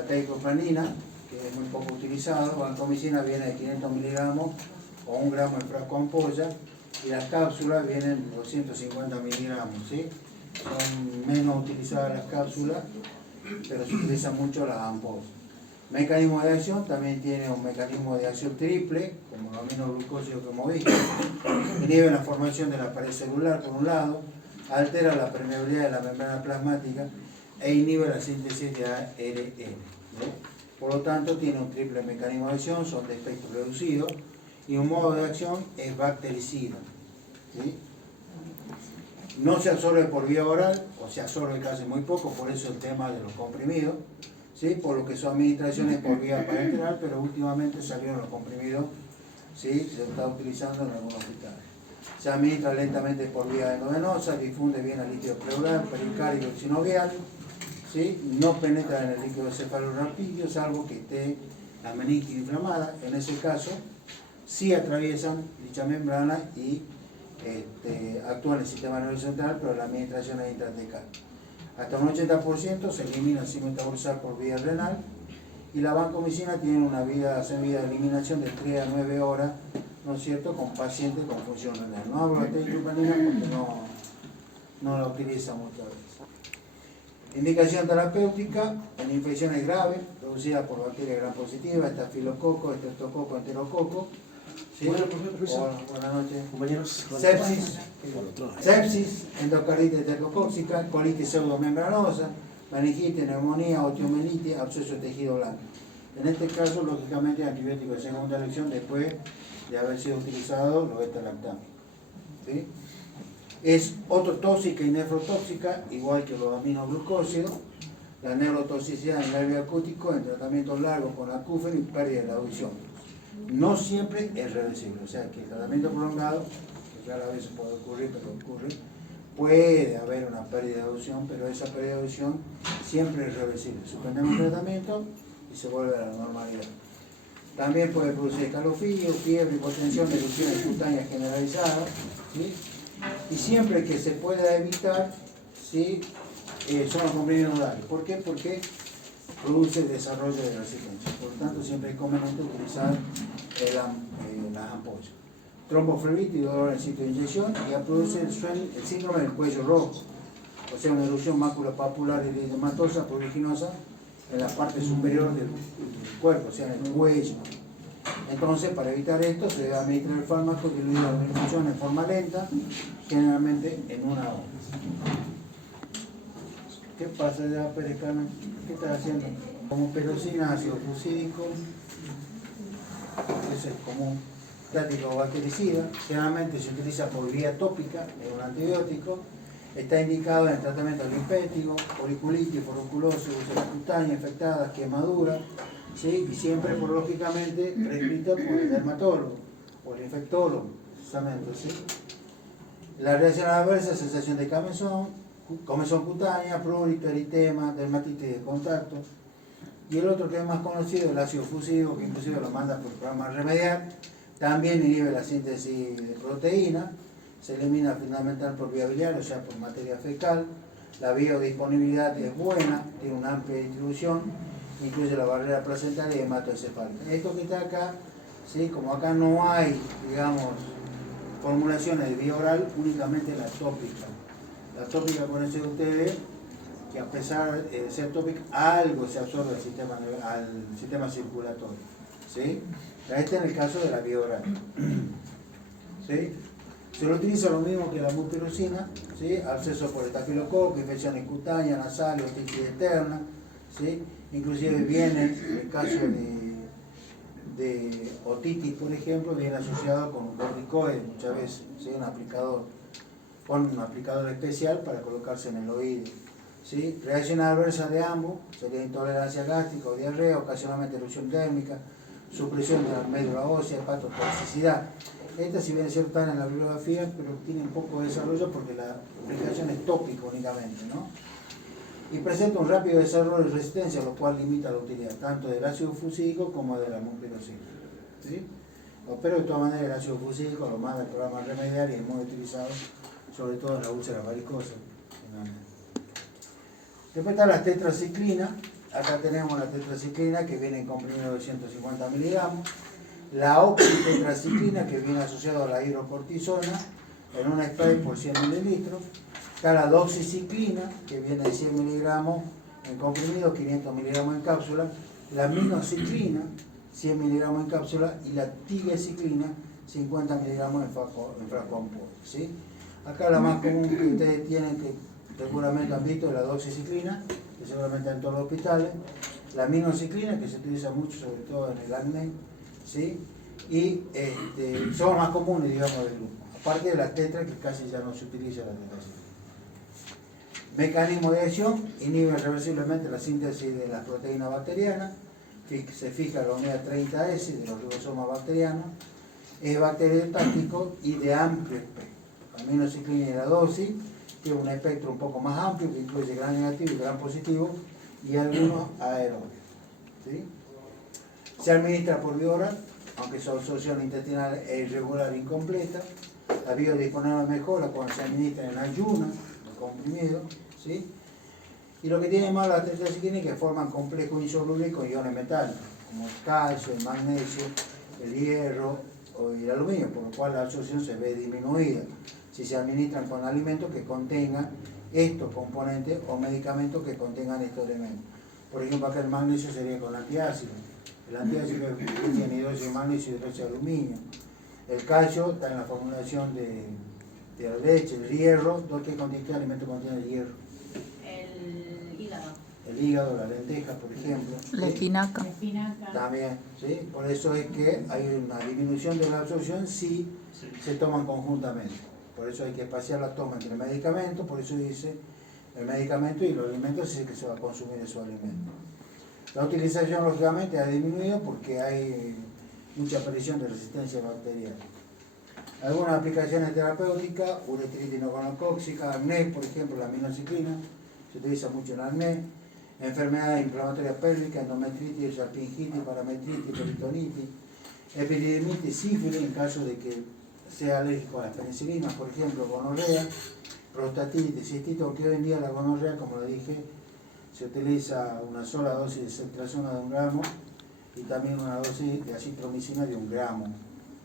la teicoplaninina, que es muy poco utilizado. Vancomicina viene de 500 miligramos o 1 gramo en frasco ampolla, y las cápsulas vienen de 250 miligramos, ¿sí? Son menos utilizadas las cápsulas, pero se utilizan mucho las ampollas. Mecanismo de acción, también tiene un mecanismo de acción triple, como los aminoglucósidos que hemos visto. Inhibe la formación de la pared celular por un lado, altera la permeabilidad de la membrana plasmática e inhibe la síntesis de ARN, ¿no? Por lo tanto, tiene un triple mecanismo de acción, son de espectro reducido, y un modo de acción es bactericida, ¿sí? No se absorbe por vía oral, o se absorbe casi muy poco, por eso el tema de los comprimidos, ¿sí? Por lo que su administración es por vía parenteral, pero últimamente salieron los comprimidos, ¿sí? Se está utilizando en algunos hospitales. Se administra lentamente por vía endovenosa, difunde bien al líquido pleural, pericárdico y sinovial, ¿sí? No penetra en el líquido cefalorraquídeo, salvo que esté la meninge inflamada. En ese caso, sí atraviesan dicha membrana y actúan en el sistema nervioso central, pero la administración es intratecal. Hasta un 80% se elimina el cimetabulsar por vía renal, y la vancomicina tiene una vida de eliminación de 3 a 9 horas, ¿no es cierto?, con pacientes con función renal. No hablo de teicoplaninina porque no la utilizamos muchas veces. Indicación terapéutica en infecciones graves, producidas por bacterias gram positivas, estafilococo, estreptococo, enterococo. ¿Sí? Bueno, profesor. Buenas noches. Compañeros. Sepsis, endocarditis heterocóxica, colitis pseudomembranosa, meningitis, neumonía, osteomelitis, absceso de tejido blanco. En este caso, lógicamente, antibiótico de segunda elección después de haber sido utilizado los beta-lactámicos. ¿Sí? Es ototóxica y nefrotóxica, igual que los aminoglucósidos. La neurotoxicidad en el nervio acústico en tratamientos largos con acúfeno y pérdida de la audición. No siempre es reversible, o sea que el tratamiento prolongado, que rara vez puede ocurrir, pero ocurre, puede haber una pérdida de audición, pero esa pérdida de audición siempre es reversible. Suspendemos el tratamiento y se vuelve a la normalidad. También puede producir escalofrío, fiebre, hipotensión, erupciones cutáneas generalizadas, ¿sí? Y siempre que se pueda evitar, ¿sí? Son los comprimidos orales. ¿Por qué? Porque produce el desarrollo de resistencia. Por lo tanto, siempre es conveniente utilizar las ampollas. Tromboflebitis, dolor en sitio de inyección, y ya produce el síndrome del cuello rojo, o sea, una erupción maculopapular eritematosa pruriginosa en la parte superior del cuerpo, o sea, en el cuello. Entonces, para evitar esto, se debe administrar el fármaco diluido en infusión en forma lenta, generalmente en 1 hora. ¿Qué pasa ya, Pérez Carmen? ¿Qué estás haciendo? Como perosina, ácido fucídico, ese es común. Tático bactericida, generalmente se utiliza por vía tópica, es un antibiótico. Está indicado en el tratamiento linfético, foliculitis, forunculosis, úlceras cutáneas infectadas, quemaduras, ¿sí? Y siempre, lógicamente, prescrito por el dermatólogo o el infectólogo, precisamente, ¿sí? La reacción adversa, sensación de comezón cutánea, prurito, eritema, dermatitis de contacto. Y el otro que es más conocido, el ácido fucídico, que inclusive lo manda por el programa Remediar, también inhibe la síntesis de proteína, se elimina fundamental por vía biliar, o sea, por materia fecal. La biodisponibilidad es buena, tiene una amplia distribución, incluye la barrera placentaria y hematoencefálica. Esto que está acá, ¿sí? Como acá no hay, digamos, formulaciones de vía oral, únicamente la tópica. La tópica, conocen ustedes, que a pesar de ser tópica, algo se absorbe al sistema circulatorio, ¿sí? Este es el caso de la vía oral, ¿sí? Se lo utiliza lo mismo que la mupirocina, ¿sí? Absceso por estafilococo, infecciones cutáneas, nasales, otitis externa, ¿sí? Inclusive viene el caso de otitis, por ejemplo, viene asociado con un corticoide muchas veces, ¿sí? Con un aplicador especial para colocarse en el oído, ¿sí? Reacción adversa de ambos sería intolerancia gástrica o diarrea, ocasionalmente erupción térmica, supresión de la médula ósea, hepatotoxicidad. Esta si bien es cierto está en la bibliografía, pero tiene un poco de desarrollo porque la aplicación es tópica únicamente, ¿no? Y presenta un rápido desarrollo de resistencia, lo cual limita la utilidad tanto del ácido fucídico como de la mupirocina, ¿sí? Pero de todas maneras el ácido fucídico lo manda el programa Remediar y es muy utilizado sobre todo en la úlcera varicosa. Después está la tetraciclina, acá tenemos la tetraciclina que viene en comprimido de 250 miligramos, la oxitetraciclina que viene asociada a la hidrocortisona en un spray por 100 mililitros, está la doxiciclina que viene de 100 miligramos en comprimido, 500 miligramos en cápsula, la minoxiclina 100 miligramos en cápsula y la tigecyclina 50 miligramos en frasco ampolla, ¿sí? Acá la más común que ustedes tienen, que seguramente han visto, es la doxiciclina, que seguramente en todos los hospitales, la minoxiclina, que se utiliza mucho sobre todo en el acné, ¿sí? Y son más comunes, digamos, del grupo, aparte de la tetra, que casi ya no se utiliza la tetraciclina. Mecanismo de acción: inhibe irreversiblemente la síntesis de las proteínas bacterianas, se fija la omega 30S de los ribosomas bacterianos, es bacteriotáctico y de amplio espectro. La minoxiclina y la dosis tiene un espectro un poco más amplio, que incluye gran negativo y gran positivo, y algunos aerobios, ¿sí? Se administra por vía oral, aunque su absorción intestinal es irregular e incompleta. La biodisponibilidad mejora cuando se administra en ayunas, comprimido, ¿sí? Y lo que tiene malo la tetraciclina es que forman complejos insolubles con iones metálicos, como el calcio, el magnesio, el hierro y el aluminio, por lo cual la absorción se ve disminuida si se administran con alimentos que contengan estos componentes o medicamentos que contengan estos elementos. Por ejemplo, acá el magnesio sería con antiácido. El antiácido tiene hidróxido de magnesio y hidróxido de aluminio. El calcio está en la formulación de la leche. El hierro, ¿qué alimento contiene el hierro? El hígado. El hígado, la lenteja, por ejemplo. La espinaca. La espinaca. También, ¿sí? Por eso es que hay una disminución de la absorción si se toman conjuntamente. Por eso hay que espaciar la toma entre el medicamento, por eso dice el medicamento y los alimentos, si es que se va a consumir esos alimentos. La utilización, lógicamente, ha disminuido porque hay mucha aparición de resistencia bacteriana. Algunas aplicaciones terapéuticas: uretritis no gonocóxica, acné, por ejemplo, la minoxiclina, se utiliza mucho en acné, enfermedades inflamatorias pélvicas, endometritis, salpingitis, parametritis, peritonitis, epididimitis, sífilis, en caso de que sea alérgico a las penicilinas, por ejemplo, gonorrea, prostatitis, cistitis, porque hoy en día la gonorrea, como le dije, se utiliza una sola dosis de ceftriaxona de 1 gramo y también una dosis de acitromicina de 1 gramo.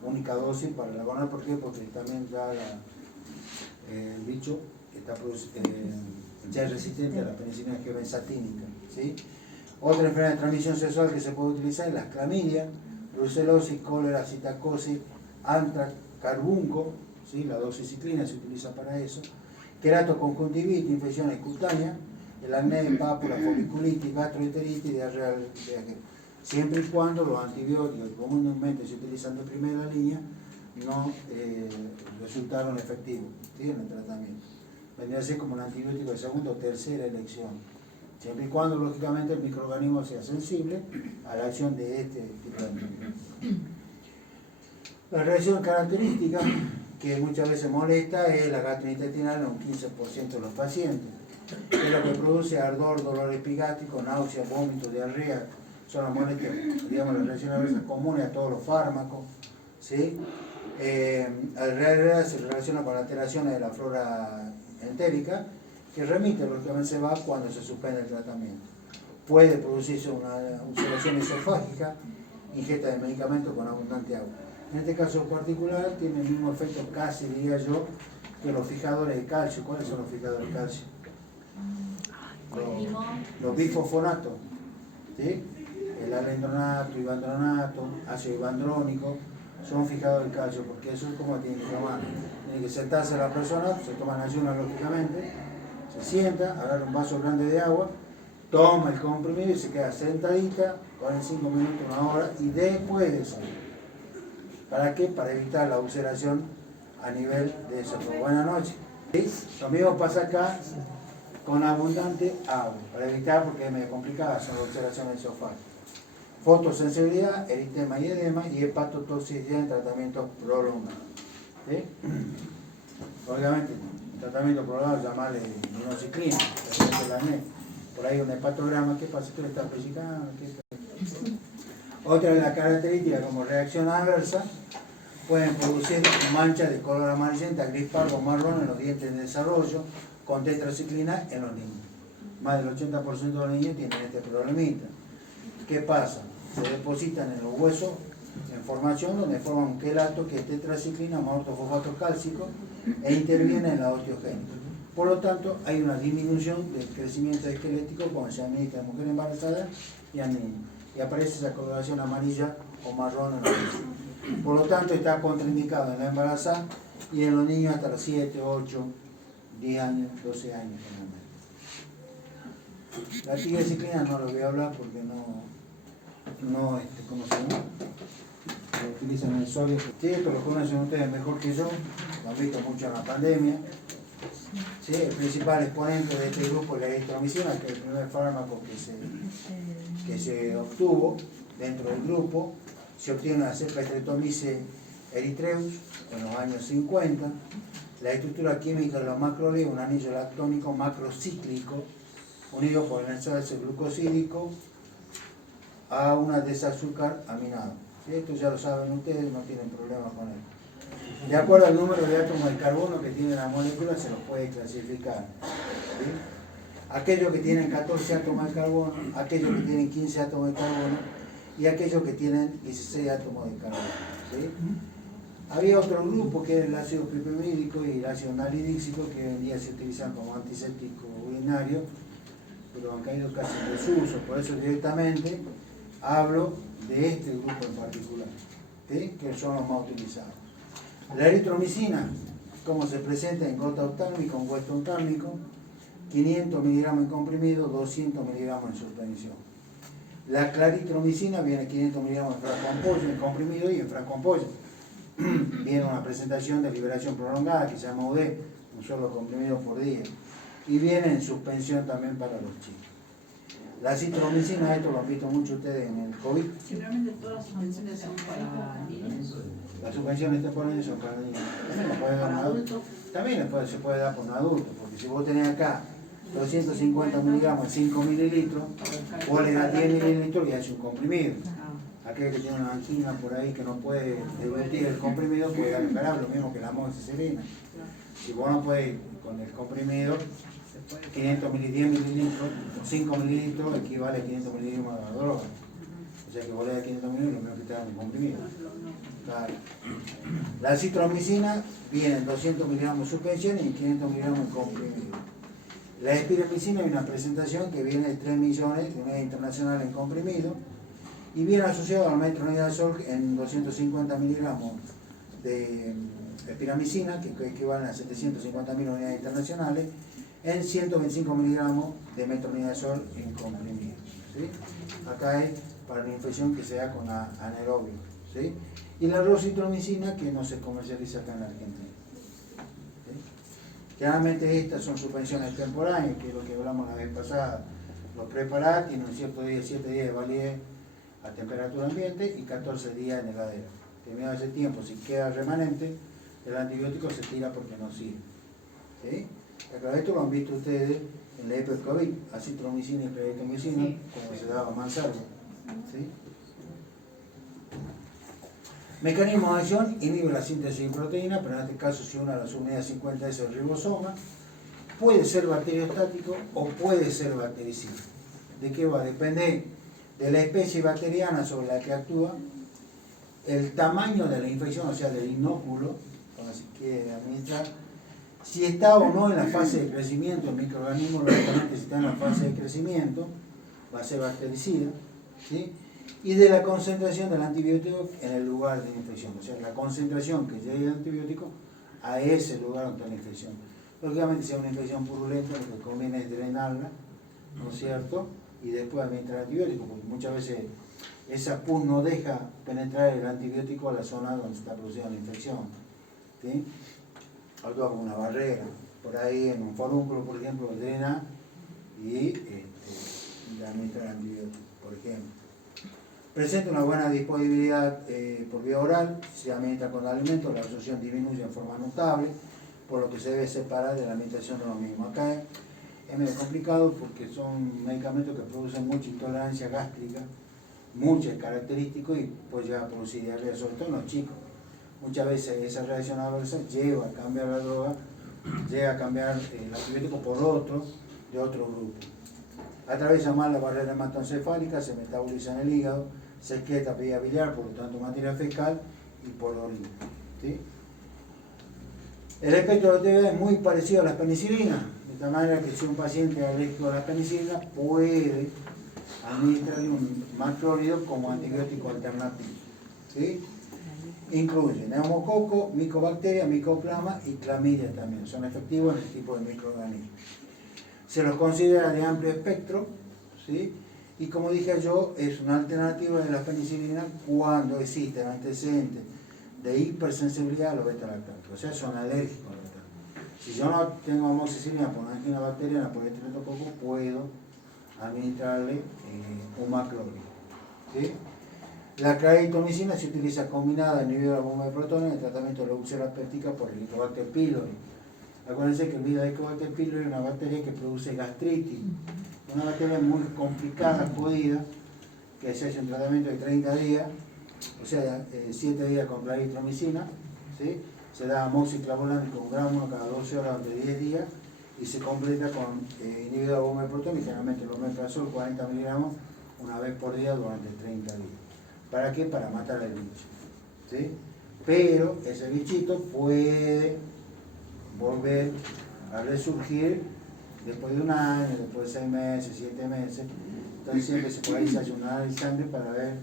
Única dosis para la gonorrea. ¿Por qué? Porque también ya el bicho está ya es resistente a la penicilina, que es benzatínica, ¿sí? Otra enfermedad de transmisión sexual que se puede utilizar es la clamidia, brucelosis, cólera, citacosis, antrax, carbunco, ¿sí? La doxiciclina se utiliza para eso, queratoconjuntivitis, infecciones cutáneas, el acné, pápula, foliculitis, gastroenteritis, diarrea, siempre y cuando los antibióticos que comúnmente se utilizan de primera línea no resultaron efectivos, ¿sí? En el tratamiento. Vendría a ser como un antibiótico de segunda o tercera elección, siempre y cuando, lógicamente, el microorganismo sea sensible a la acción de este tipo de antibióticos. La reacción característica que muchas veces molesta es la gastrointestinal en un 15% de los pacientes. Es lo que produce ardor, dolor epigástrico, náuseas, vómitos, diarrea. Son las molestias, digamos, las reacciones adversas comunes a todos los fármacos, ¿sí? En realidad se relaciona con alteraciones de la flora entérica, que remite, lógicamente se va cuando se suspende el tratamiento. Puede producirse una ulceración esofágica, ingesta de medicamentos con abundante agua. En este caso particular tiene el mismo efecto, casi diría yo, que los fijadores de calcio. ¿Cuáles son los fijadores de calcio? Los bifosfonatos, ¿sí? El alendronato, ibandronato, ácido ibandrónico, son fijadores de calcio, porque eso es como tiene que tomar. Tiene que sentarse la persona, se toma en ayunas lógicamente, se sienta, agarra un vaso grande de agua, toma el comprimido y se queda sentadita 45 minutos, 1 hora, y después de eso. ¿Para qué? Para evitar la ulceración a nivel de esófago. Buenas noches. ¿Sí? Lo mismo pasa acá con abundante agua, para evitar, porque es medio complicada, son las ulceraciones esofágicas. Fotosensibilidad, eritema y edema, y hepatotoxicidad en tratamientos prolongados. ¿Sí? Obviamente, tratamiento prolongado, llamarle minoxiclina, por ahí un hepatograma, ¿qué pasa? ¿Qué le está pellizcando? Otra de las características, como reacción adversa, pueden producir manchas de color amarillenta, gris pardo o marrón en los dientes de desarrollo, con tetraciclina en los niños. más del 80% de los niños tienen este problemita. ¿Qué pasa? Se depositan en los huesos en formación donde forman un quelato que es tetraciclina más ortofosfato cálcico e interviene en la osteogénesis. Por lo tanto, hay una disminución del crecimiento esquelético cuando se administra a mujer embarazada y a niños. Y aparece esa coloración amarilla o marrón en la leche. Por lo tanto, está contraindicado en la embarazada y en los niños hasta los 7, 8, 10 años, 12 años. La tigraciclina no lo voy a hablar porque ¿cómo se llama? Lo utilizan en el sodio. Sí, esto lo conocen ustedes mejor que yo, lo han visto mucho en la pandemia. Sí, el principal exponente de este grupo es la eritromicina, que es el primer fármaco que se obtuvo dentro del grupo. Se obtiene una cepa Streptomyces erythraeus en los años 50. La estructura química de los macroles es un anillo lactónico macrocíclico unido por el enlace glucosídico a una desazúcar aminado. Esto ya lo saben ustedes, no tienen problema con él. De acuerdo al número de átomos de carbono que tiene la molécula, se los puede clasificar. ¿Sí? Aquellos que tienen 14 átomos de carbono, aquellos que tienen 15 átomos de carbono y aquellos que tienen 16 átomos de carbono. ¿Sí? Había otro grupo que es el ácido pipimídico y el ácido nalidíxico, que hoy en día se utilizan como antiséptico urinario, pero han caído casi en desuso. Por eso directamente hablo de este grupo en particular, ¿sí? Que son los más utilizados. La eritromicina, como se presenta en gota oftálmica, un hueso oftálmico, 500 miligramos en comprimido, 200 miligramos en suspensión. La claritromicina viene 500 miligramos en frasco ampollo, en comprimido y en frasco ampollo. Viene una presentación de liberación prolongada que se llama UD, un solo comprimido por día. Y viene en suspensión también para los chicos. La citromicina, esto lo han visto mucho ustedes en el COVID. Generalmente todas las suspensiones son para niños. Las suspensiones temporales son para niños. También lo puede dar Para un adulto. También se puede dar por un adulto, porque si vos tenés acá 250 miligramos, 5 mililitros, vos le das 10 mililitros y hace un comprimido. Aquel que tiene una angina por ahí que no puede deglutir el comprimido puede dar lo mismo que la moxicilina. Si vos no podés con el comprimido, 500 10 mililitros, 5 mililitros equivale a 500 miligramos de droga. O sea que vos le das 500 mililitros, lo mismo que te dan un comprimido. Claro. La citromicina viene en 200 miligramos de suspensión y 500 miligramos de comprimido. La espiramicina es una presentación que viene de 3 millones de unidades internacionales en comprimido y viene asociado al metronidazol en 250 miligramos de espiramicina, que equivalen a 750.000 unidades internacionales, en 125 miligramos de metronidazol en comprimido. ¿Sí? Acá es para la infección que se da con anaerobio. ¿Sí? Y la rocitromicina, que no se comercializa acá en la Argentina. ¿Sí? Generalmente estas son suspensiones temporáneas, que es lo que hablamos la vez pasada. Los preparados tienen un cierto día, 7 días de validez a temperatura ambiente y 14 días en heladera. Terminado ese tiempo, si queda remanente, el antibiótico se tira porque no sirve. ¿Sí? Esto lo han visto ustedes en la época COVID, acitromicina y claritromicina, sí, cuando se daba Mansalva. ¿Sí? Mecanismo de acción: inhibe la síntesis de proteína, pero en este caso si una de las unidades 50 es el ribosoma. Puede ser bacteriostático o puede ser bactericida. ¿De qué va? Depende de la especie bacteriana sobre la que actúa, el tamaño de la infección, o sea, del inóculo, cuando se quiere administrar, si está o no en la fase de crecimiento. El microorganismo, lógicamente, si está en la fase de crecimiento, va a ser bactericida, ¿sí? Y de la concentración del antibiótico en el lugar de la infección, o sea, la concentración que llegue el antibiótico a ese lugar donde está la infección. Lógicamente, si es una infección purulenta, lo que conviene es drenarla, ¿no es cierto?, y después administrar antibiótico, porque muchas veces esa pus no deja penetrar el antibiótico a la zona donde está producida la infección. ¿Sí? Actúa como una barrera. Por ahí en un forúnculo, por ejemplo, drena y administra el antibiótico, por ejemplo. Presenta una buena disponibilidad por vía oral, si se administra con alimentos, la absorción disminuye en forma notable, por lo que se debe separar de la administración de lo mismo. Acá es medio complicado porque son medicamentos que producen mucha intolerancia gástrica, muchas características y puede llegar a producir diarrea, sobre todo en los chicos. Muchas veces esa reacción adversa lleva a cambiar la droga, llega a cambiar el antibiótico por otro, de otro grupo. Atraviesa mal la barrera hematoencefálica, se metaboliza en el hígado, se excreta vía biliar, por lo tanto materia fecal y por orina. ¿Sí? El espectro de actividad es muy parecido a la penicilina, de tal manera que si un paciente es alérgico a la penicilina puede administrarle un macrólido como antibiótico alternativo. ¿Sí? Incluye neumococo, micobacteria, micoplasma y clamidia también. Son efectivos en este tipo de microorganismos. Se los considera de amplio espectro, ¿sí? Y como dije yo, es una alternativa de la penicilina cuando existen antecedentes de hipersensibilidad a los beta-lactámicos, o sea, son alérgicos a los beta-lactámicos. Si yo no tengo amoxicilina por una angina bacteriana por estreptococo, puedo administrarle un macrólido. ¿Sí? La claritromicina se utiliza combinada inhibidora de la bomba de protones en el tratamiento de la úlcera péptica por el Helicobacter pylori. Acuérdense que el Helicobacter pylori es una bacteria que produce gastritis, una bacteria muy complicada, jodida, que se hace un tratamiento de 30 días, o sea, 7 días con claritromicina, ¿sí? Se da amoxiclavulánico 1 gramo cada 12 horas de 10 días y se completa con inhibidor de bomba de protones, generalmente el omeprazol 40 miligramos una vez por día durante 30 días. ¿Para qué? Para matar al bicho. ¿Sí? Pero ese bichito puede volver a resurgir después de un año, después de 6 meses, 7 meses. Entonces siempre se puede hacer un análisis de sangre para ver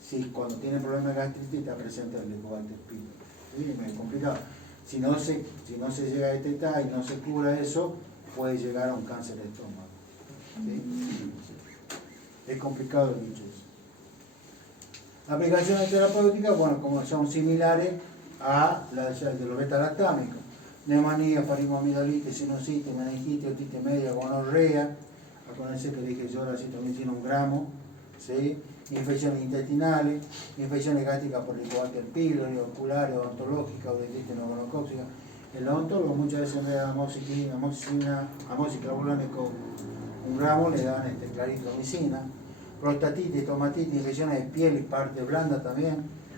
si cuando tiene problemas de gastritis está presente el Helicobacter pylori. ¿Sí? Es complicado. Si no se llega a detectar y no se cura eso, puede llegar a un cáncer de estómago. ¿Sí? Es complicado el bicho eso. Aplicaciones terapéuticas, bueno, como son similares a las de los beta-lactámicos. Neumonía, faringoamidalitis, sinusitis, meningitis, otitis media, gonorrea. Acuérdense que dije yo la citromicina 1 gramo. ¿Sí? Infecciones intestinales, infecciones gástricas por Helicobacter pylori, oculares, odontológicas o de intestino gonocóxica. El odontólogo muchas veces le dan amoxiclavulánico 1 gramo, le dan claritromicina. Prostatitis, estomatitis, infecciones de piel y parte blanda también,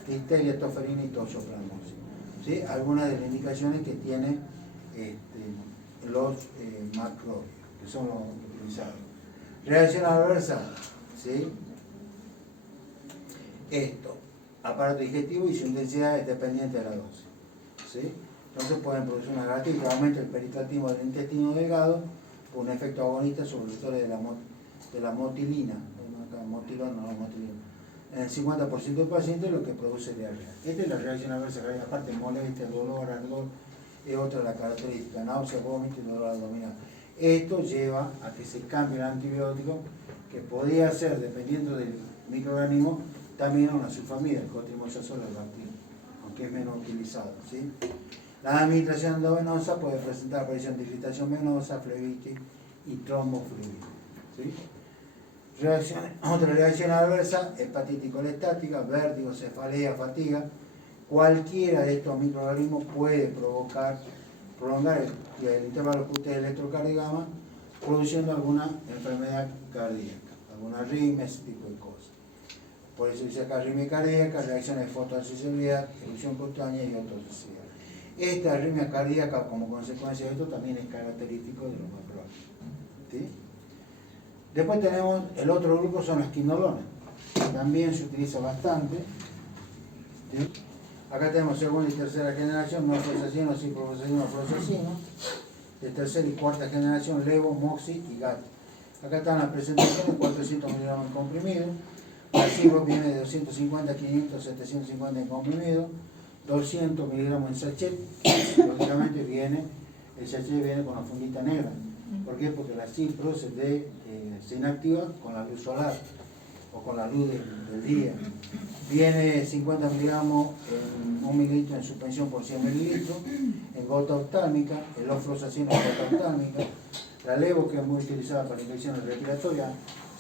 difteria, toferina y toxoplasmosis. ¿Sí? Algunas de las indicaciones que tienen los macrólidos, que son los utilizados. Reacción adversa, ¿sí? Esto, aparato digestivo y su intensidad es dependiente de la dosis. ¿Sí? Entonces pueden producir una gastritis, aumenta el peritactismo del intestino delgado por un efecto agonista sobre los receptores de la motilina. En el 50% de pacientes lo que produce diarrea. Esta es la reacción adversa, aparte molestia, dolor, ardor, es otra de las características, náusea, vómito y dolor abdominal. Esto lleva a que se cambie el antibiótico, que podría ser, dependiendo del microorganismo, también una subfamilia, el cotrimosazol bacteria, aunque es menos utilizado. ¿Sí? La administración endovenosa puede presentar aparición de irritación venosa, flebitis y tromboflebitis. ¿Sí? Otra reacción adversa, hepatitis colestática, vértigo, cefalea, fatiga. Cualquiera de estos microorganismos puede prolongar el intervalo del electrocardiograma, produciendo alguna enfermedad cardíaca, alguna arritmia, ese tipo de cosas. Por eso dice acá arritmia cardíaca, reacciones de fotosensibilidad, erupción cutánea y otoxicidad. Esta arritmia cardíaca, como consecuencia de esto, también es característico de los macrólidos. ¿Sí? Después tenemos el otro grupo, son las quinolonas, que también se utiliza bastante. ¿Sí? Acá tenemos segunda y tercera generación, norfloxacino, ciprofloxacino, fluoxacino. De tercera y cuarta generación, levo, moxi y gat. Acá están las presentaciones, 400 miligramos en comprimido. La cipro viene de 250, 500, 750 en comprimido. 200 miligramos en sachet. Lógicamente el sachet viene con la fundita negra. ¿Por qué? Porque la cipro se inactiva con la luz solar o con la luz del día. Viene 50 miligramos en 1 mililitro en suspensión por 100 mililitros, en gota oftálmica, el ofloxacino en gota oftálmica, la levo, que es muy utilizada para infecciones respiratorias.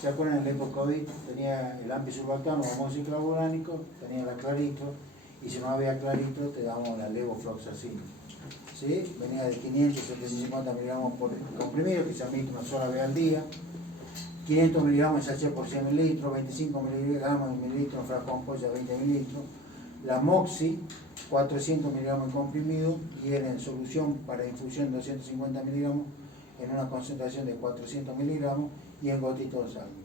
¿Se acuerdan? En la época COVID tenía el ampisulbactano o amoxiclavulánico, tenía la claritro, y si no había claritro te damos la levofloxacina. ¿Sí? Venía de 500 a 750 miligramos por comprimido, que se administra una sola vez al día. 500 miligramos en sachet por 100 mililitros, 25 miligramos en mililitro en frasco ampolla 20 mililitros. La Moxi, 400 miligramos en comprimido, viene en solución para infusión 250 miligramos en una concentración de 400 miligramos y en gotita oxálmica.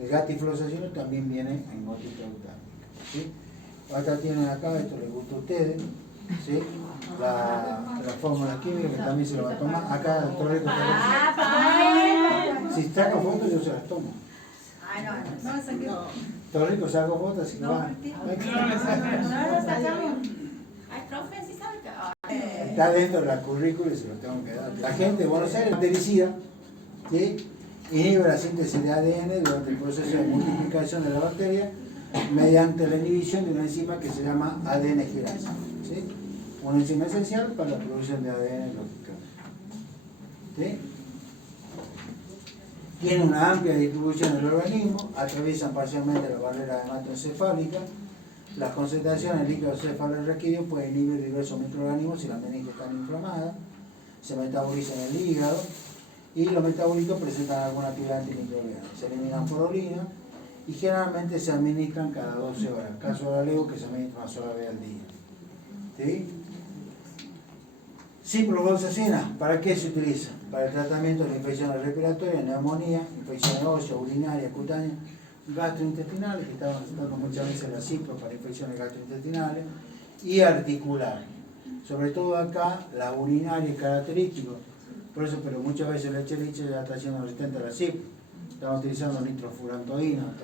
El gatifloxacino también viene en gotita oxálmica, ¿sí? Acá tienen acá, esto les gusta a ustedes, ¿sí? La fórmula química que también se la va a tomar. Acá el doctor Rico si saca fotos yo se las tomo. Ay, no, No, esa que... Doctor Rico saco fotos, así que No, va. Martín. no lo sacamos. Ay, profe, sí sabe que... Está dentro de la currícula y se lo tengo que dar. La gente de Buenos Aires bactericida, ¿sí? Inhibe la síntesis de ADN durante el proceso de multiplicación de la bacteria mediante la inhibición de una enzima que se llama ADN girasa, ¿sí? Una enzima esencial para la producción de ADN lógicamente, ¿sí? Tiene una amplia distribución en el organismo, atraviesan parcialmente la barrera hematoencefálica. Las concentraciones en líquido cefalorraquídeo pueden inhibir diversos microorganismos si las meninges están inflamadas, se metabolizan en el hígado y los metabolitos presentan alguna actividad antimicrobiana. Se eliminan por orina y generalmente se administran cada 12 horas. Caso de la levo que se administra una sola vez al día. ¿Sí? Ciprofloxacina, ¿para qué se utiliza? Para el tratamiento de infecciones respiratorias, neumonía, infecciones óseas, urinarias, cutáneas, gastrointestinales, que estaban usando muchas veces la cipro para infecciones gastrointestinales, y articulares. Sobre todo acá, las urinarias características, por eso, pero muchas veces la Escherichia ya está siendo resistente a la cipro. Estamos utilizando nitrofurantoína,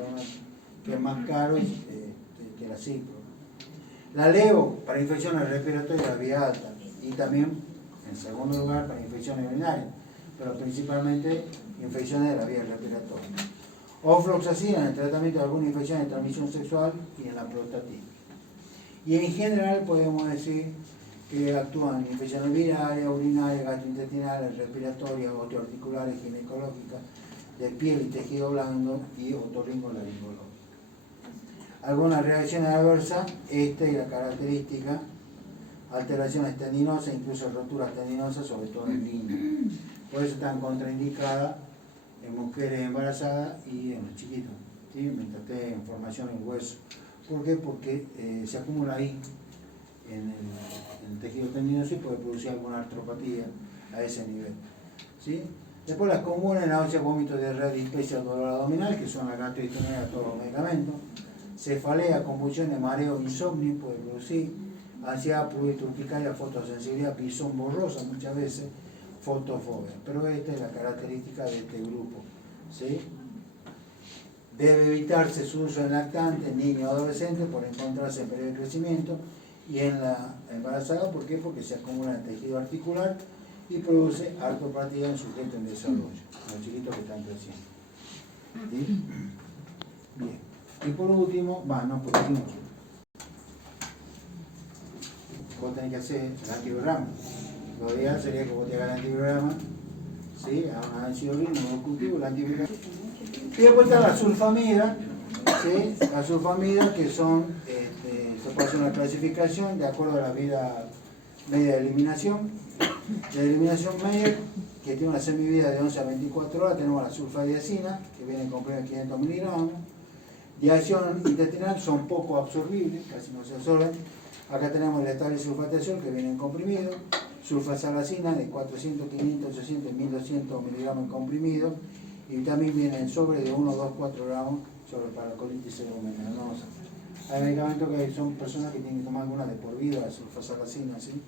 que es más caro que la cipro. La levo, para infecciones respiratorias de la vía alta, y también, en segundo lugar, para infecciones urinarias, pero principalmente infecciones de la vía respiratoria. Ofloxacina en el tratamiento de alguna infección de transmisión sexual y en la prostatitis. Y en general podemos decir que actúan en infecciones virales, urinarias, gastrointestinales, respiratorias, osteoarticulares, ginecológicas, de piel y tejido blando y otorrinolaringológicas. Algunas reacciones adversas, esta y la característica, alteraciones tendinosas, incluso roturas tendinosas, sobre todo en niños. Por eso están contraindicadas en mujeres embarazadas y en los chiquitos, ¿sí? Mientras esté en formación en hueso. ¿Por qué? Porque se acumula ahí en el tejido tendinoso y puede producir alguna artropatía a ese nivel, ¿sí? Después las comunes, náuseas, vómitos, diarrea, dispepsia, dolor abdominal, que son la gastroenteritis de todos los medicamentos. Cefalea, convulsiones, mareo, insomnio puede producir. Ansiedad, prurito, urticaria, fotosensibilidad, pisón borrosa muchas veces, fotofobia. Pero esta es la característica de este grupo, ¿sí? Debe evitarse su uso en lactantes, niños, adolescentes, por encontrarse en periodo de crecimiento y en la embarazada. ¿Por qué? Porque se acumula en el tejido articular y produce artropatía en sujetos en desarrollo, en los chiquitos que están creciendo. ¿Sí? Bien. Y por último, vos tenés que hacer el antibiograma. Lo ideal sería que vos te hagas el antibiograma, ¿sí? A un análisis de orina, un cultivo, el antibiograma. Y después está la sulfamida, ¿sí? La sulfamida que son, se puede hacer una clasificación de acuerdo a la vida media de eliminación. De eliminación media, que tiene una semivida de 11 a 24 horas, tenemos la sulfadiazina, que viene comprimido en 500 miligramos. De acción intestinal son poco absorbibles, casi no se absorben. Acá tenemos el estable sulfatiazol que viene en comprimido, sulfasalacina de 400, 500, 800, 1200 miligramos en comprimido, y también viene en sobre de 1, 2, 4 gramos sobre para la colitis serovenenosa. Hay medicamentos que son personas que tienen que tomar alguna de por vida, sulfasalacina, ¿sí?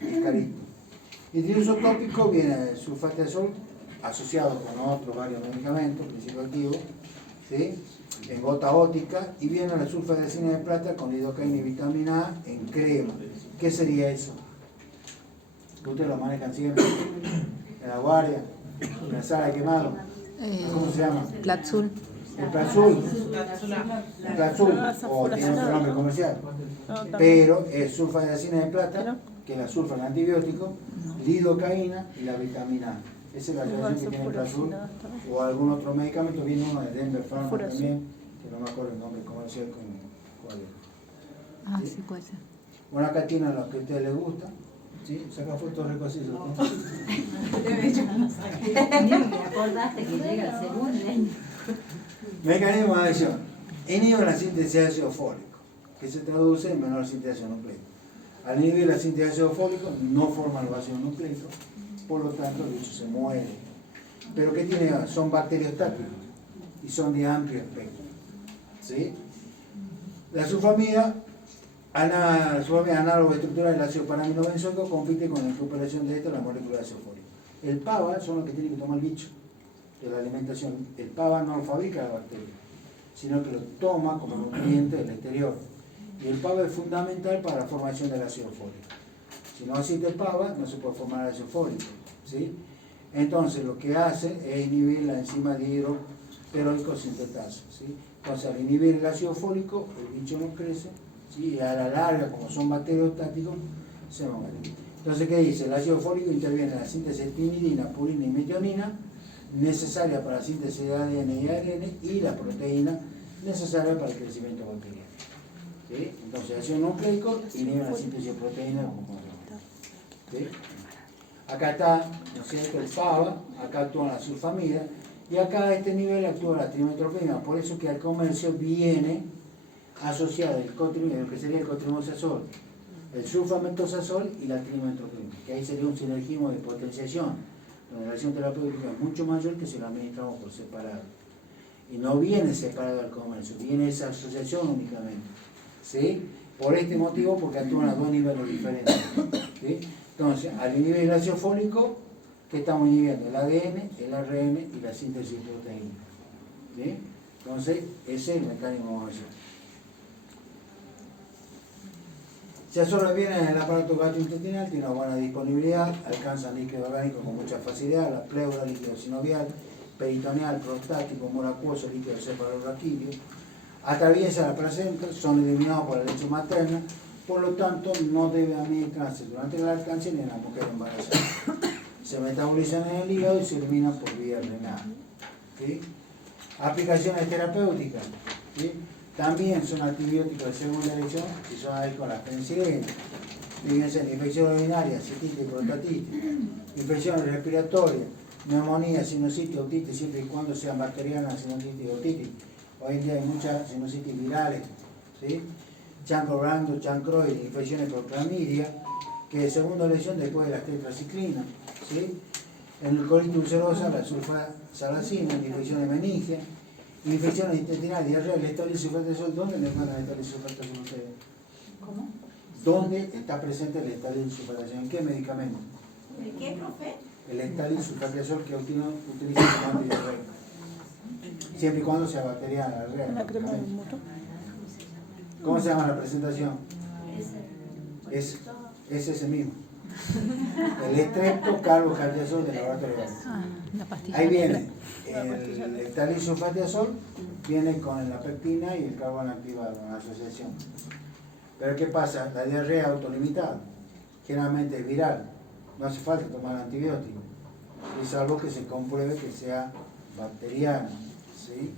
Es carito. Y de uso tópico viene el sulfatiazol asociado con otros varios medicamentos, principio activo, ¿sí? En gota óptica, y viene la sulfadiazina de plata con lidocaína y vitamina A en crema. ¿Qué sería eso? ¿Ustedes lo manejan siempre? ¿En la guardia? ¿En la sala de quemado? ¿Cómo se llama? Platzul. El Platzul. El Platzul, o tiene otro nombre comercial. Pero es sulfadiazina de plata, que es la sulfa, el antibiótico, lidocaína y la vitamina A. Esa es la relación que tiene el Platzul, o algún otro medicamento. Viene uno de Denver Pharma también, que no me acuerdo el nombre comercial cuál es. Ah, sí, puede ser. Bueno, acá tienen los que a ustedes les gusta, ¿sí? Saca fotos recocidos. Ni me acordaste que llega el segundo año. Mecanismo de acción. Inhibe la síntesis de ácido fólico, que se traduce en menor síntesis de ácido nucleico. Al inhibir la síntesis de ácido fólico, no forma el ácido nucleico, por lo tanto el bicho se muere. pero ¿qué tiene? Son bacteriostáticos y son de amplio espectro. ¿Sí? La sulfamida, análogo estructural del ácido paramino benzoico, compite con la recuperación de la molécula de ácido fólico. El PABA son los que tienen que tomar el bicho de la alimentación. El PABA no lo fabrica la bacteria, sino que lo toma como nutriente del exterior. Y el PABA es fundamental para la formación del ácido fólico. Si no existe el PABA, no se puede formar el ácido fólico. ¿Sí? Entonces, lo que hace es inhibir la enzima dihidroperóxido sintetasa. ¿Sí? Entonces, al inhibir el ácido fólico, el bicho no crece, ¿sí? Y a la larga, como son bacteriostáticos, se mueren. Entonces, ¿qué dice? El ácido fólico interviene en la síntesis de timidina, purina y metionina, necesaria para la síntesis de ADN y ARN, y la proteína necesaria para el crecimiento bacteriano. ¿Sí? Entonces, el ácido nucleico inhibe la síntesis de proteínas como conocemos. ¿Sí? Acá está, ¿no es cierto?, el PABA, acá actúa la sulfamida, y acá a este nivel actúa la trimetoprimida. Por eso que al comercio viene asociado lo que sería el cotrimoxazol, el sulfametosazol y la trimetoprimida, que ahí sería un sinergismo de potenciación, donde la acción terapéutica es mucho mayor que si lo administramos por separado. Y no viene separado al comercio, viene esa asociación únicamente. ¿Sí? Por este motivo, porque actúan a dos niveles diferentes. ¿Sí? Entonces, al inhibir el ácido fólico, ¿qué estamos inhibiendo? El ADN, el ARN y la síntesis de proteínas. ¿Sí? Entonces, ese es el mecanismo de acción. Se absorbe bien en el aparato gastrointestinal, tiene una buena disponibilidad, alcanza líquido orgánico con mucha facilidad, la pleura, líquido sinovial, peritoneal, prostático, humor acuoso, líquido cefalorraquídeo, atraviesa la placenta, son eliminados por la leche materna, por lo tanto no debe administrarse durante la lactancia ni en la mujer embarazada. Se metabolizan en el hígado y se eliminan por vía renal. ¿Sí? Aplicaciones terapéuticas. ¿Sí? También son antibióticos de segunda elección y son ahí con la penicilina. Fíjense, infección urinaria, cistitis y prostatitis, infecciones respiratorias, neumonía, sinusitis, otitis, siempre y cuando sean bacterianas, sinusitis y otitis. Hoy en día hay muchas sinusitis virales, ¿sí? Chancro blando, chancroides, infecciones por clamidia, que es segunda elección después de la tetraciclina, ¿sí? En el colitis ulcerosa, la sulfasalacina, infecciones meningias, infecciones intestinales, diarrea, el estalil-sulfatazol. ¿Dónde le encuentran el estalil-sulfatazol ustedes? ¿Cómo? ¿Dónde está presente el estalil-sulfatazol? ¿En qué medicamento? ¿El qué, profe? El estalil-sulfatazol que utiliza como antidiarreico. Siempre y cuando sea bacteriana la diarrea. La crema de moto. ¿Cómo se llama la presentación? Es ese mismo. El estreptocarbocardiazol del laboratorio. Ah, la pastilla. Ahí viene el estalil-sulfatazol, viene con la pectina y el carbono activado en la asociación. Pero ¿qué pasa? La diarrea autolimitada, generalmente es viral, no hace falta tomar antibióticos, y salvo que se compruebe que sea bacteriana. ¿Sí?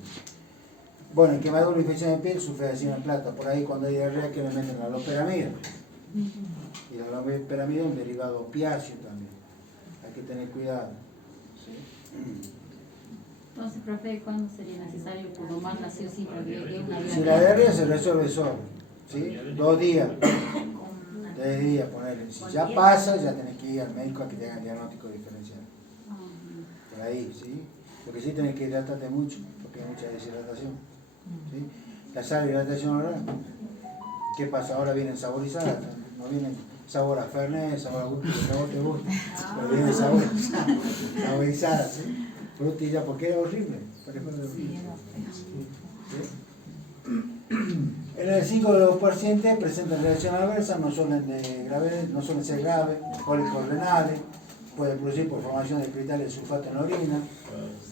Bueno, en quemadura y infección de piel, sulfadacina en plata. Por ahí cuando hay diarrea, que le meten la loperamida. Y la loperamida es un derivado opiáceo también. Hay que tener cuidado. ¿Sí? Entonces, profe, ¿cuándo sería necesario tomarla sí o sí? Si la diarrea se resuelve solo, ¿sí? 2 días, 3 días, ponerle. Si ya pasa, ya tenés que ir al médico a que te hagan diagnóstico diferencial. Por ahí, ¿sí? Lo que sí tenés que hidratarte mucho, porque hay mucha deshidratación. ¿Sí? La sal de hidratación oral, ¿qué pasa? Ahora vienen saborizadas, no vienen sabor a Fernet, sabor a gusto, sabor te gusta, pero vienen saborizadas, ¿sí? Frutilla, porque era horrible. En el 5 de los pacientes presentan reacción adversa, no suelen ser graves, cólicos renales, puede producir por formación de cristales de sulfato en la orina,